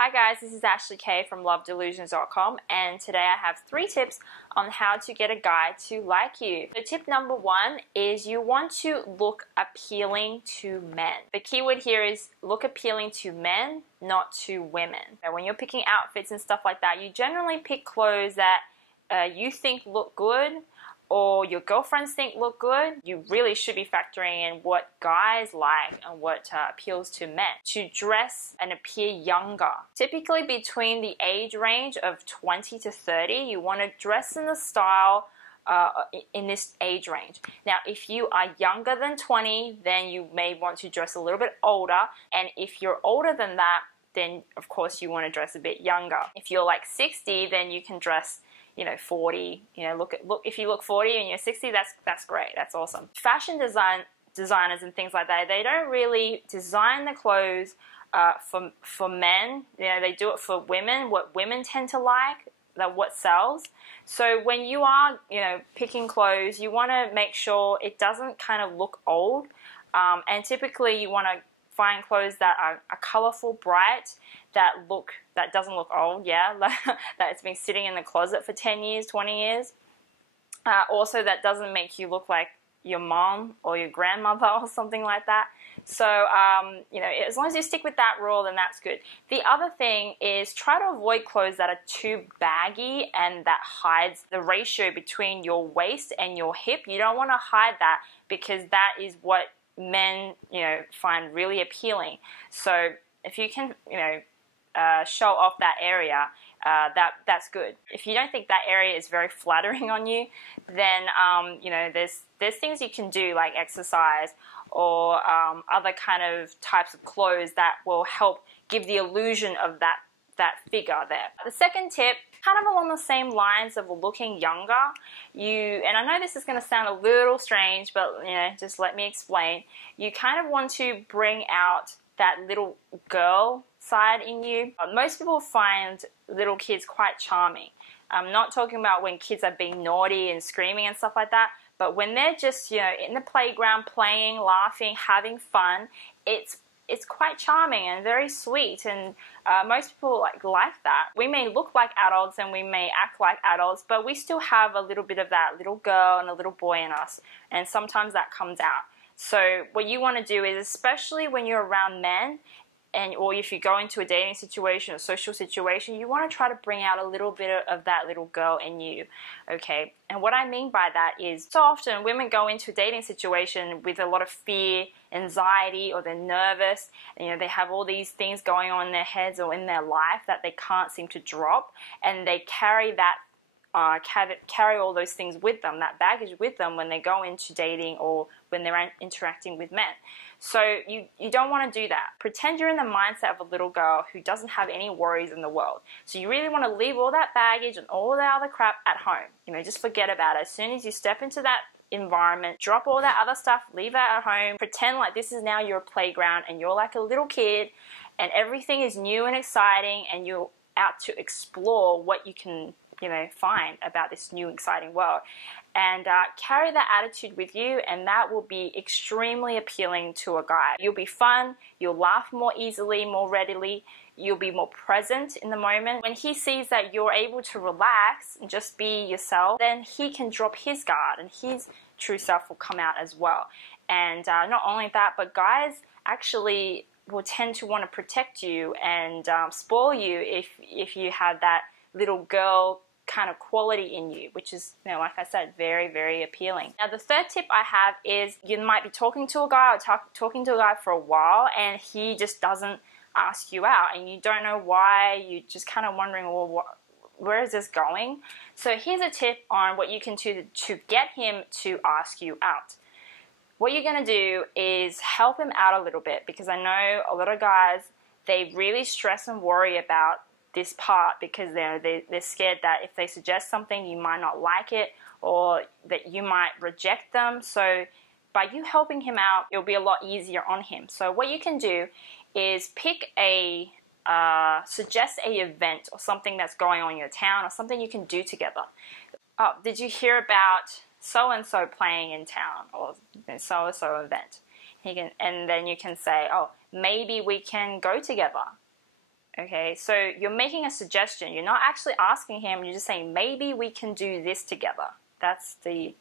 Hi guys, this is Ashley Kay from LoveDelusions.com, and today I have 3 tips on how to get a guy to like you. So tip number 1 is you want to look appealing to men. The keyword here is look appealing to men, not to women. Now, when you're picking outfits and stuff like that, you generally pick clothes that you think look good, or your girlfriends think look good. You really should be factoring in what guys like and what appeals to men. To dress and appear younger. Typically between the age range of 20 to 30, you want to dress in the style in this age range. Now, if you are younger than 20, then you may want to dress a little bit older. And if you're older than that, then of course you want to dress a bit younger. If you're like 60, then you can dress 40, look if you look 40 and you're 60, that's great. That's awesome. Fashion designers and things like that, they don't really design the clothes for men. They do it for women, what women tend to like, what sells. So when you are, picking clothes, you want to make sure it doesn't kind of look old. And typically you want to find clothes that are colorful, bright, that doesn't look old, that it's been sitting in the closet for 10 years, 20 years. Also, that doesn't make you look like your mom or your grandmother or something like that. So, as long as you stick with that rule, then that's good. The other thing is try to avoid clothes that are too baggy and that hides the ratio between your waist and your hip. You don't want to hide that because that is what men, find really appealing. So if you can, show off that area, that's good. If you don't think that area is very flattering on you, then there's things you can do like exercise or other kind of types of clothes that will help give the illusion of that figure there. The second tip, kind of along the same lines of looking younger, and I know this is going to sound a little strange, but just let me explain. You kind of want to bring out that little girl side in you. Most people find little kids quite charming. I'm not talking about when kids are being naughty and screaming and stuff like that, but when they're just in the playground playing, laughing, having fun, it's quite charming and very sweet, and most people like that. We may look like adults and we may act like adults, but we still have a little bit of that little girl and a little boy in us, and sometimes that comes out. So what you want to do is, especially when you're around men, or if you go into a dating situation or social situation, you want to try to bring out a little bit of that little girl in you, okay? And what I mean by that is, so often women go into a dating situation with a lot of fear, anxiety, or they're nervous, and they have all these things going on in their heads or in their life that they can't seem to drop, and they carry that carry all those things with them, that baggage with them when they go into dating or when they're interacting with men. So you don't want to do that. Pretend you're in the mindset of a little girl who doesn't have any worries in the world. So you really want to leave all that baggage and all that other crap at home. Just forget about it. As soon as you step into that environment, drop all that other stuff, leave that at home, pretend like this is now your playground and you're like a little kid and everything is new and exciting and you're out to explore what you can find about this new exciting world, and carry that attitude with you, and that will be extremely appealing to a guy. You'll be fun, you'll laugh more easily, more readily, you'll be more present in the moment. When he sees that you're able to relax and just be yourself, then he can drop his guard and his true self will come out as well. And not only that, but guys actually will tend to want to protect you and spoil you if you have that little girl kind of quality in you, which is, like I said, very, very appealing. Now, the third tip I have is you might be talking to a guy or talking to a guy for a while and he just doesn't ask you out and you don't know why. You're just kind of wondering, well, where is this going? So here's a tip on what you can do to get him to ask you out. What you're going to do is help him out a little bit, because I know a lot of guys, they really stress and worry about this part because they're scared that if they suggest something, you might not like it or that you might reject them. So by you helping him out, it'll be a lot easier on him. So what you can do is suggest a event or something that's going on in your town or something you can do together. Oh, did you hear about so-and-so playing in town, or so-and-so event? And then you can say, oh, maybe we can go together. Okay, so you're making a suggestion. You're not actually asking him. You're just saying, maybe we can do this together. That's the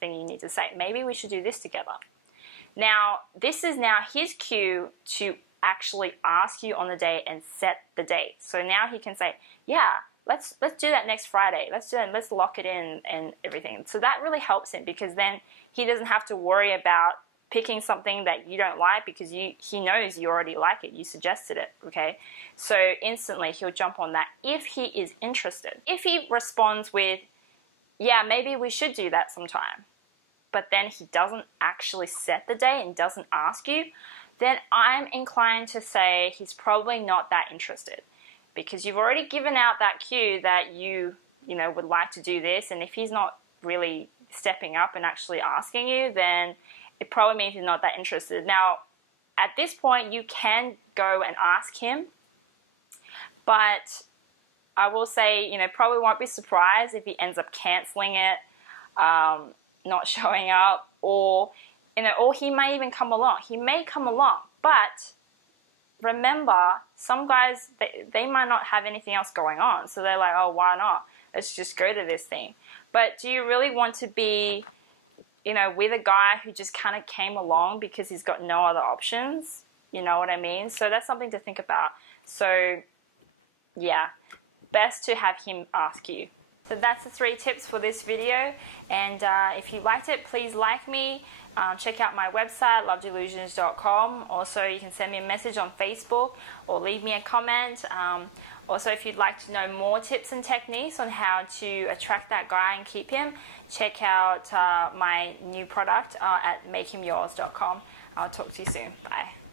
thing you need to say. Maybe we should do this together. Now, this is now his cue to actually ask you on the date and set the date. So now he can say, yeah, let's do that next Friday. Let's do that. Let's lock it in and everything. So that really helps him, because then he doesn't have to worry about picking something that you don't like, because he knows you already like it. You suggested it, okay? So instantly he'll jump on that if he is interested. If he responds with, yeah, maybe we should do that sometime, but then he doesn't actually set the date and doesn't ask you, then I'm inclined to say he's probably not that interested, because you've already given out that cue that you would like to do this, and if he's not really stepping up and actually asking you, then it probably means he's not that interested. Now, at this point, you can go and ask him, but I will say, probably won't be surprised if he ends up canceling it, not showing up, or he may even come along. He may come along, but remember, some guys, they might not have anything else going on, so they're like, oh, why not? Let's just go to this thing. But do you really want to be with a guy who just kind of came along because he's got no other options? You know what I mean? So that's something to think about. So yeah, best to have him ask you. So that's the 3 tips for this video, and if you liked it, please like me. Check out my website, lovedelusions.com. Also, you can send me a message on Facebook or leave me a comment. Also, if you'd like to know more tips and techniques on how to attract that guy and keep him, check out my new product at makehimyours.com. I'll talk to you soon. Bye.